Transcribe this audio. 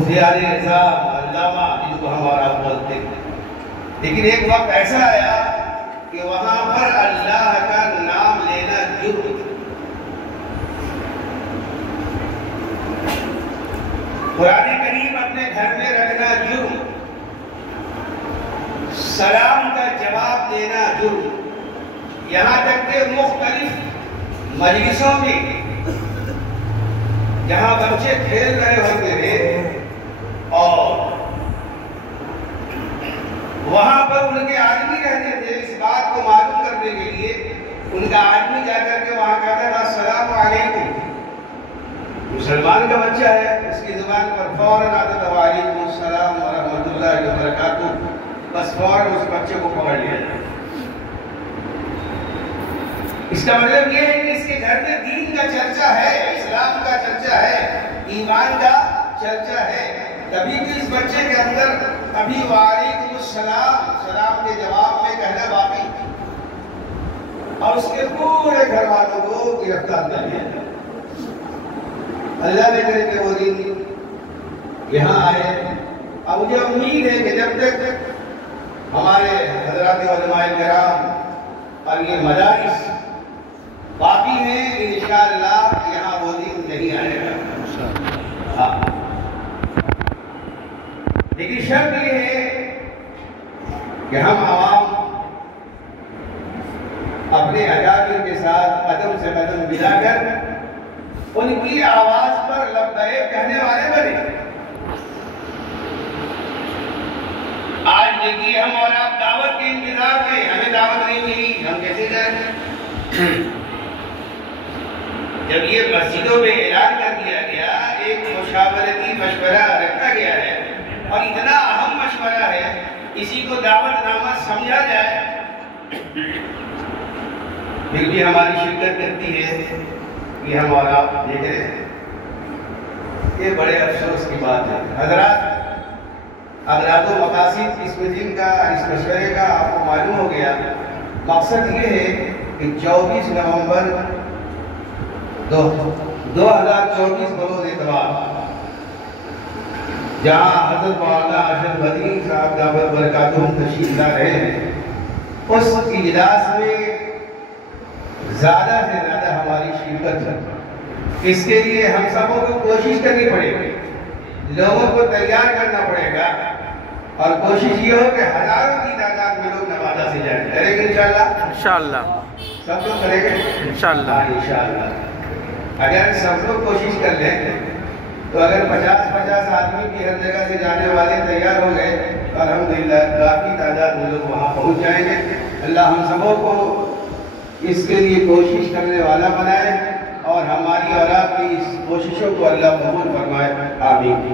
مفتی علی رضا علامہ جن کو ہم اور آپ بولتے ہیں، لیکن ایک وقت ایسا آیا کہ وہاں پر اللہ کا نام لینا جرم تھا۔ قرآن کریم اپنے گھر میں رکھنا جرم، سلام کا جواب دینا جرم، یہاں تک کہ مختلف مجلسوں میں جہاں بچے کھیل رہے ہوتے تھے اور وہاں پر ان کے آدمی رہتے تھے، اس بات کو معلوم کرنے کے لیے ان کا آدمی جا کر کے وہاں کہتا تھا السلام علیکم۔ مسلمان کا بچہ ہے، اس کی زبان پر فوراً آتا تھا وعلیکم السلام ورحمۃ اللہ وبرکاتہ، بس فوراً اس بچے کو پکڑ لیا جائے۔ اس کا مطلب یہ ہے کہ اس کے گھر میں دین کا چرچا ہے، اسلام کا چرچا ہے، ایمان کا چرچا ہے، تبھی تو اس بچے کے اندر ابھی وعلیکم السلام سلام کے جواب میں کہنا باقی، اور اس کے پورے گھر والوں کو گرفتار کر لیا۔ اللہ نے کرے کہ وہ دن یہاں آئے، اب مجھے امید ہے کہ جب تک ہمارے حضرات علماء کرام اور یہ مدارس باقی ہیں انشاءاللہ یہاں وہ دن نہیں آئے گا۔ لیکن شرط یہ ہے کہ ہم عوام اپنے اجاگر کے ساتھ قدم سے قدم ملا کر ان کی آواز پر لبیک کہنے والے بنے۔ آج دیکھیے ہم اور آپ دعوت کے انتظار میں، ہمیں دعوت نہیں ملی، ہم کیسے جائیں؟ جب یہ مسجدوں میں اعلان کر دیا گیا، ایک مشاورتی مشورہ رکھا گیا ہے اور اتنا اہم مشورہ ہے، اسی کو دعوت نامہ سمجھا جائے، پھر بھی ہماری شرکت کرتی ہے کہ ہم اور آپ دیکھ رہے ہیں۔ یہ بڑے افسوس کی بات ہے۔ حضرات و مقاصد اس مجلس کا، اس مشورے کا آپ کو معلوم ہو گیا۔ مقصد یہ ہے کہ 24 نومبر 2024 بروز اتوار جہاں حضرت مولانا ارشد مدنی صاحب دعوت برکاتہم تشریف لا رہے ہیں، اس اجلاس میں زیادہ سے زیادہ ہماری شرکت ہے۔ اس کے لیے ہم سبوں کو کوشش کرنی پڑے گی، لوگوں کو تیار کرنا پڑے گا، اور کوشش یہ ہو کہ ہزاروں کی تعداد میں لوگ نوادہ سے جائیں۔ کریں گے انشاءاللہ؟ انشاءاللہ سب لوگ کریں گے انشاءاللہ۔ انشاءاللہ اگر سب لوگ کوشش کر لیں تو اگر 50 آدمی کی ہر جگہ سے جانے والے تیار ہو گئے تو الحمدللہ کافی تعداد میں لوگ وہاں پہنچ جائیں گے۔ اللہ ہم سبوں کو اس کے لیے کوشش کرنے والا بنائے اور ہماری اولاد کی اس کوششوں کو اللہ قبول فرمائے، آمین۔